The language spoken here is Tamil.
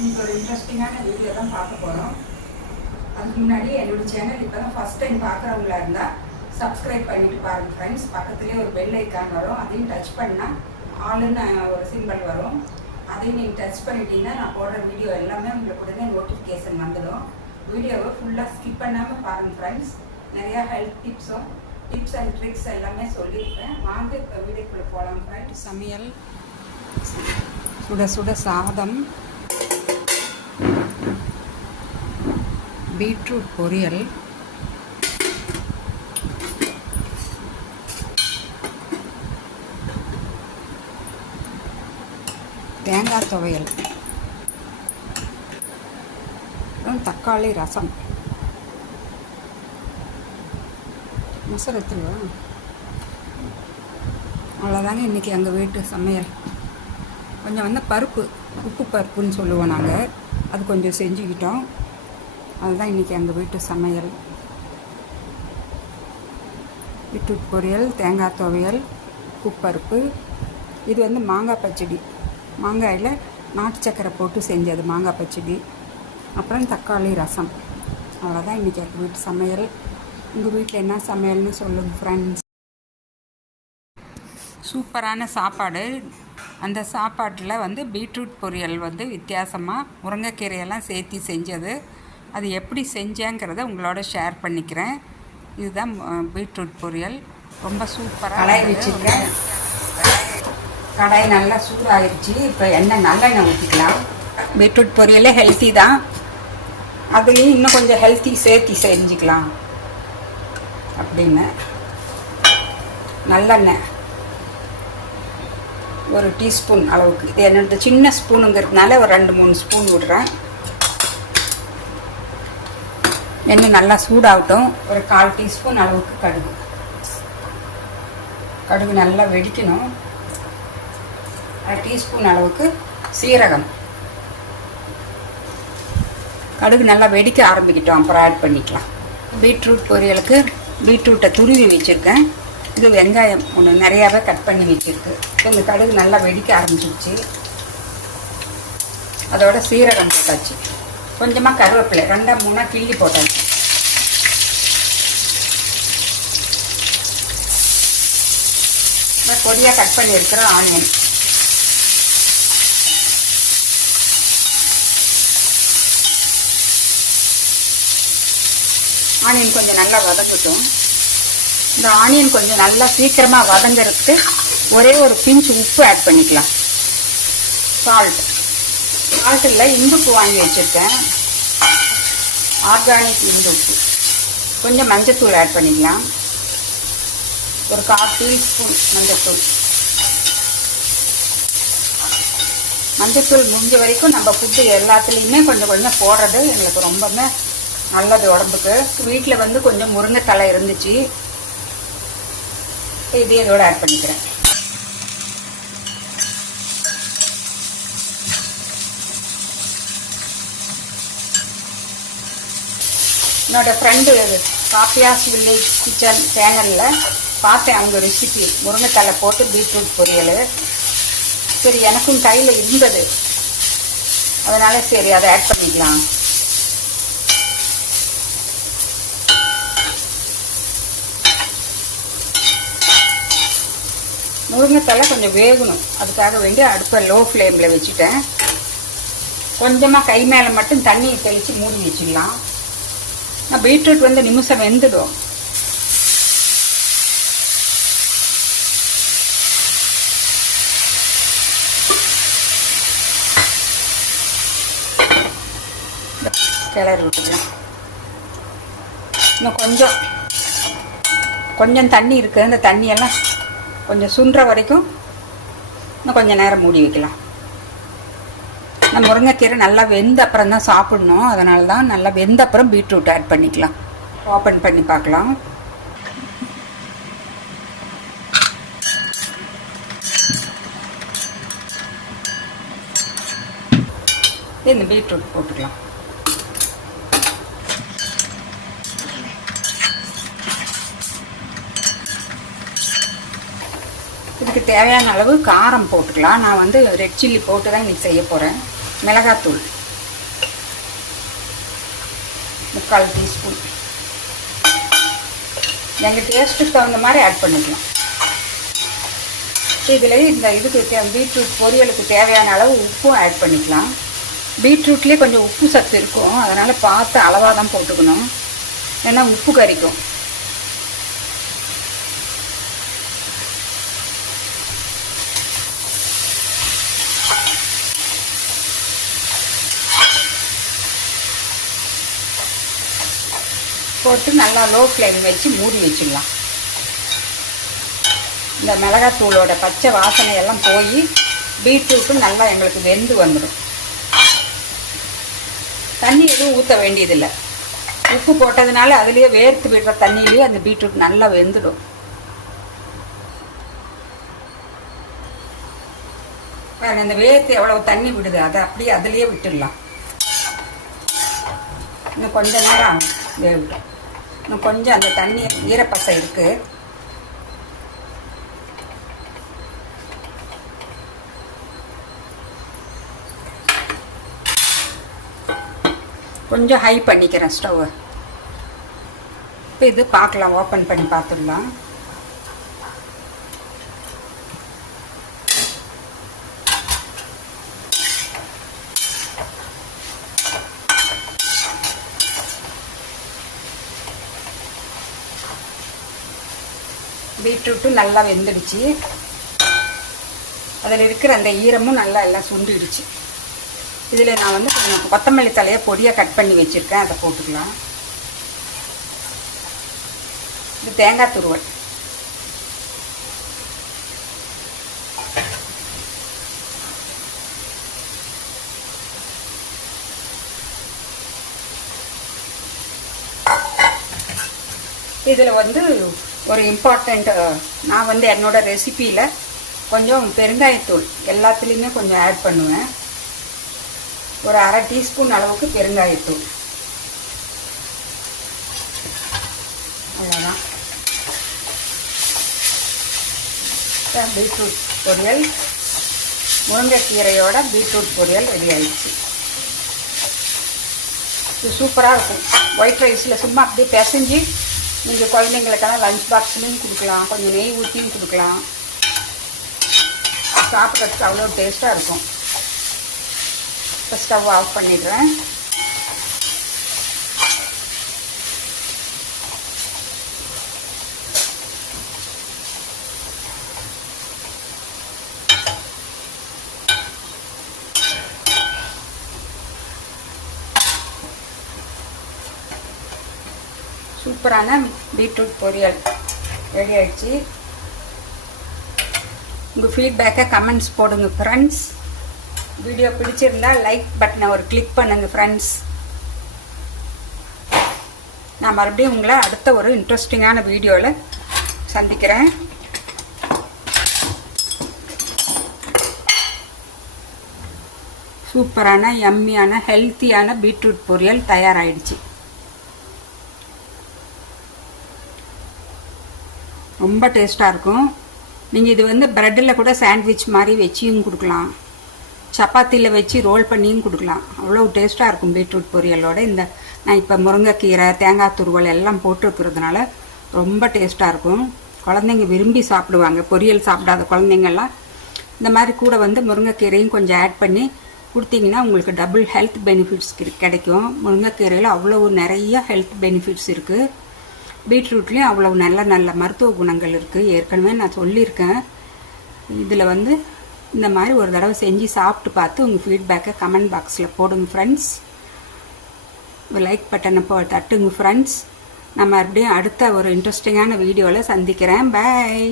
இன்னைக்கு ஒரு இன்ட்ரெஸ்டிங்கான வீடியோ தான் பார்க்க போகிறோம் அதுக்கு முன்னாடி என்னோட சேனல் இப்போ தான் ஃபஸ்ட் டைம் பார்க்குறவங்களா இருந்தால் சப்ஸ்கிரைப் பண்ணிட்டு பாருங்கள் ஃப்ரெண்ட்ஸ் பக்கத்துலேயே ஒரு பெல் ஐக்கான் வரும். அதையும் டச் பண்ணால் ஆளுன்னு ஒரு சிம்பிள் வரும். அதையும் நீங்கள் டச் பண்ணிட்டீங்கன்னா நான் போடுற வீடியோ எல்லாமே உங்களுக்கு உடனே நோட்டிஃபிகேஷன் வந்துடும். வீடியோவை ஃபுல்லாக ஸ்கிப் பண்ணாமல் பாருங்கள் ஃப்ரெண்ட்ஸ் நிறையா ஹெல்த் டிப்ஸும் டிப்ஸ் அண்ட் ட்ரிக்ஸ் எல்லாமே சொல்லியிருப்பேன். வாங்க இப்போ வீடியோக்குள்ளே போகலாம் ஃப்ரெண்ட்ஸ் சமையல். சுட சுட சாதம். பீட்ரூட் பொரியல். தேங்காய் துவையல். அப்புறம் தக்காளி ரசம். மொசர் அவ்வளோதாங்க இன்றைக்கி எங்கள் வீட்டு சமையல். கொஞ்சம் வந்து பருப்பு உப்பு பருப்புன்னு சொல்லுவோம் நாங்கள் அது கொஞ்சம் செஞ்சுக்கிட்டோம். அதுதான் இன்றைக்கி எங்கள் வீட்டு சமையல். பீட்ரூட் பொரியல் தேங்காய் துவையல் உப்பருப்பு இது வந்து மாங்காய் பச்சடி. மாங்காயில் நாட்டு சக்கரை போட்டு செஞ்சது மாங்காய் பச்சடி. அப்புறம் தக்காளி ரசம். அவ்வளோதான் இன்றைக்கி எங்கள் வீட்டு சமையல். உங்கள் வீட்டில் என்ன சமையல்னு சொல்லுங்கள் ஃப்ரெண்ட்ஸ் சூப்பரான சாப்பாடு. அந்த சாப்பாட்டில் வந்து பீட்ரூட் பொரியல் வந்து வித்தியாசமாக முருங்கைக்கீரையெல்லாம் சேர்த்து செஞ்சது. அது எப்படி செஞ்சேங்கிறத உங்களோட ஷேர் பண்ணிக்கிறேன். இதுதான் பீட்ரூட் பொரியல். ரொம்ப சூப்பராக கடாய் வச்சுருக்கேன் கடாய் நல்லா சூடாகிடுச்சு இப்போ எண்ணெய் நல்லெண்ணெய் ஊற்றிக்கலாம் பீட்ரூட் பொரியலே ஹெல்த்தி தான். அதுலேயும் இன்னும் கொஞ்சம் ஹெல்த்தி சேர்த்தி செஞ்சுக்கலாம். அப்படின்னு. நல்லெண்ணெய். ஒரு டீஸ்பூன் அளவுக்கு. இது என்னோட சின்ன ஸ்பூனுங்கிறதுனால ஒரு ரெண்டு மூணு ஸ்பூன் விடுறேன். எண்ணெய் நல்லா சூடாகட்டும். ஒரு கால் டீஸ்பூன் அளவுக்கு கடுகு. கடுகு நல்லா வெடிக்கணும். அரை டீஸ்பூன் அளவுக்கு சீரகம். கடுகு நல்லா வெடிக்க ஆரம்பிக்கிட்டோம். அப்புறம் ஆட் பண்ணிக்கலாம். பீட்ரூட் பொரியலுக்கு பீட்ரூட்டை துருவி வச்சுருக்கேன். இது வெங்காயம் ஒன்று நிறையாவே கட் பண்ணி வச்சுருக்கு. இந்த கடுகு நல்லா வெடிக்க ஆரம்பிச்சிருச்சு. அதோட சீரகம் போட்டாச்சு. கொஞ்சமாக கருவேப்பிலை ரெண்டா மூணாக கிள்ளி போட்டேன். பொடியாக கட் பண்ணியிருக்கிற ஆனியன். ஆனியன் கொஞ்சம் நல்லா வதங்கட்டும். இந்த ஆனியன் கொஞ்சம் நல்லா சீக்கிரமாக வதங்கிறதுக்கு ஒரே ஒரு பிஞ்ச் உப்பு ஆட் பண்ணிக்கலாம். சால்ட் சால்ட்டில் இந்துப்பு வாங்கி வச்சுருக்கேன். ஆர்கானிக் இந்துப்பு. கொஞ்சம் மஞ்சத்தூள் ஆட் பண்ணிக்கலாம். ஒரு கால் டீஸ்பூன் மஞ்சத்தூள். மஞ்சத்தூள் முடிஞ்ச வரைக்கும் நம்ம ஃபுட்டு எல்லாத்துலேயுமே கொஞ்சம் கொஞ்சம் போடுறது எங்களுக்கு ரொம்பவுமே நல்லது உடம்புக்கு. வீட்டில் வந்து கொஞ்சம் முருங்கைத்தலை இருந்துச்சு. இதே இதோட ஆட் பண்ணிக்கிறேன். என்னோடய ஃப்ரெண்டு காஃபியாஸ் வில்லேஜ் கிச்சன் சேனலில் பார்த்தேன் அவங்க ரெசிபி முருங்கைத்தலை போட்டு பீட்ரூட் பொரியல். சரி எனக்கும் கையில் இருந்தது. அதனால் சரி அதை ஆட் பண்ணிக்கலாம். முருங்கைத்தலை கொஞ்சம் வேகணும். அதுக்காக வேண்டி அடுப்பை லோ ஃப்ளேமில் வச்சுட்டேன். கொஞ்சமாக கை மேலே மட்டும் தண்ணியை தெளித்து மூடி வச்சிடலாம். நான் பீட்ரூட் வந்து நிமிஷம் வெந்துடும். கிளறி விட்டுக்கலாம். இன்னும் கொஞ்சம். கொஞ்சம் தண்ணி இருக்குது அந்த தண்ணியெல்லாம் கொஞ்சம் சுன்ற வரைக்கும் இன்னும் கொஞ்சம் நேரம் மூடி வைக்கலாம். இந்த முருங்கைக்கீரை நல்லா வெந்த அப்புறம் தான் சாப்பிடணும். அதனால தான் நல்லா வெந்த அப்புறம் பீட்ரூட் ஆட் பண்ணிக்கலாம். ஓப்பன் பண்ணி பார்க்கலாம். இந்த பீட்ரூட் போட்டுக்கலாம். இதுக்கு தேவையான அளவு காரம் போட்டுக்கலாம். நான் வந்து ரெட் சில்லி போட்டு தான் இன்றைக்கி செய்ய போகிறேன் மிளகாத்தூள். முக்கால் டீஸ்பூன் எங்கள் டேஸ்ட்டுக்கு தகுந்த மாதிரி ஆட் பண்ணிக்கலாம். இதில் இந்த இதுக்கு தே பீட்ரூட் பொரியலுக்கு தேவையான அளவு உப்பும் ஆட் பண்ணிக்கலாம். பீட்ரூட்லேயே கொஞ்சம் உப்பு சத்து இருக்கும். அதனால் பார்த்து அளவாக தான் போட்டுக்கணும். ஏன்னா உப்பு கறிக்கும் போட்டு நல்லா லோ ஃப்ளேம் வச்சு மூடி வச்சிடலாம். இந்த மிளகாத்தூளோட பச்சை வாசனையெல்லாம் போய் பீட்ரூட்டும் நல்லா எங்களுக்கு வெந்து வந்துடும். தண்ணி எதுவும் ஊற்ற வேண்டியதில்லை. உப்பு போட்டதுனால அதுலேயே வேர்த்து விடுற தண்ணியிலேயே அந்த பீட்ரூட் நல்லா வெந்துடும். பாருங்க இந்த வேர்த்து எவ்வளவு தண்ணி விடுது அதை அப்படியே அதுலேயே விட்டுடலாம். இன்னும் கொஞ்ச நேரம் ஆகும் வேகட்டும். இன்னும் கொஞ்சம் அந்த தண்ணி ஈரப்பசை இருக்குது கொஞ்சம் ஹை பண்ணிக்கிறேன் ஸ்டவ்வை இப்போ இது பார்க்கலாம் ஓப்பன் பண்ணி பார்த்துடலாம். பீட்ரூட்டும் நல்லா வெந்துடுச்சு. அதில் இருக்கிற அந்த ஈரமும் நல்லா எல்லாம் சுண்டிடுச்சு. இதில் நான் வந்து கொஞ்சம் கொத்தமல்லி தலையை பொடியாக கட் பண்ணி வச்சுருக்கேன். அதை போட்டுக்கலாம். இது தேங்காய் துருவல். இதில் வந்து ஒரு இம்பார்ட்டண்ட் நான் வந்து என்னோடய ரெசிப்பியில் கொஞ்சம் பெருங்காயத்தூள் எல்லாத்துலேயுமே கொஞ்சம் ஆட் பண்ணுவேன். ஒரு அரை டீஸ்பூன் அளவுக்கு பெருங்காயத்தூள். அவ்வளோதான் பீட்ரூட் பொரியல். முருங்கைக்கீரையோட பீட்ரூட் பொரியல் ரெடி ஆயிடுச்சு. இது சூப்பராக இருக்கும். ஒயிட் ரைஸில் சும்மா அப்படியே பிசைஞ்சு நீங்கள் குழந்தைங்களுக்கெல்லாம் லஞ்ச் பாக்ஸ்லேயும் கொடுக்கலாம். கொஞ்சம் நெய் ஊற்றியும் கொடுக்கலாம். சாப்பிட்றதுக்கு அவ்வளோ டேஸ்ட்டாக இருக்கும். இப்போ ஸ்டவ் ஆஃப் பண்ணிடுறேன். சூப்பரான பீட்ரூட் பொரியல். ரெடி ஆயிடுச்சு. உங்கள் ஃபீட்பேக்கை கமெண்ட்ஸ் போடுங்க ஃப்ரெண்ட்ஸ் வீடியோ பிடிச்சிருந்தா லைக் பட்டனை ஒரு கிளிக் பண்ணுங்க ஃப்ரெண்ட்ஸ் நான் மறுபடியும் உங்களை அடுத்த ஒரு இன்ட்ரெஸ்டிங்கான வீடியோவில் சந்திக்கிறேன். சூப்பரான எம்மியான ஹெல்த்தியான பீட்ரூட் பொரியல் தயாராகிடுச்சு ரொம்ப டேஸ்ட்டாக இருக்கும். நீங்கள் இது வந்து ப்ரெட்டில் கூட சாண்ட்விச் மாதிரி வச்சியும் கொடுக்கலாம். சப்பாத்தியில் வச்சு ரோல் பண்ணியும் கொடுக்கலாம். அவ்வளோ டேஸ்ட்டாக இருக்கும் பீட்ரூட் பொரியலோட. இந்த நான் இப்போ முருங்கைக்கீரை தேங்காய் துருவல் எல்லாம் போட்டுருக்கிறதுனால ரொம்ப டேஸ்ட்டாக இருக்கும். குழந்தைங்க விரும்பி சாப்பிடுவாங்க. பொரியல் சாப்பிடாத குழந்தைங்கள்லாம் இந்த மாதிரி கூட வந்து முருங்கைக்கீரையும் கொஞ்சம் ஆட் பண்ணி கொடுத்தீங்கன்னா உங்களுக்கு டபுள் ஹெல்த் பெனிஃபிட்ஸ் கிடைக்கும். முருங்கைக்கீரையில் அவ்வளோ நிறைய ஹெல்த் பெனிஃபிட்ஸ் இருக்குது பீட்ரூட்லேயும் அவ்வளோ நல்ல நல்ல மருத்துவ குணங்கள் இருக்குது ஏற்கனவே நான் சொல்லியிருக்கேன். இதில் வந்து இந்த மாதிரி ஒரு தடவை செஞ்சு சாப்பிட்டு பார்த்து உங்கள் ஃபீட்பேக்கை கமெண்ட் பாக்ஸில் போடுங்க ஃப்ரெண்ட்ஸ் லைக் பட்டனை போ தட்டுங்க ஃப்ரெண்ட்ஸ் நான் மறுபடியும் அடுத்த ஒரு இன்ட்ரெஸ்டிங்கான வீடியோவில் சந்திக்கிறேன். பாய்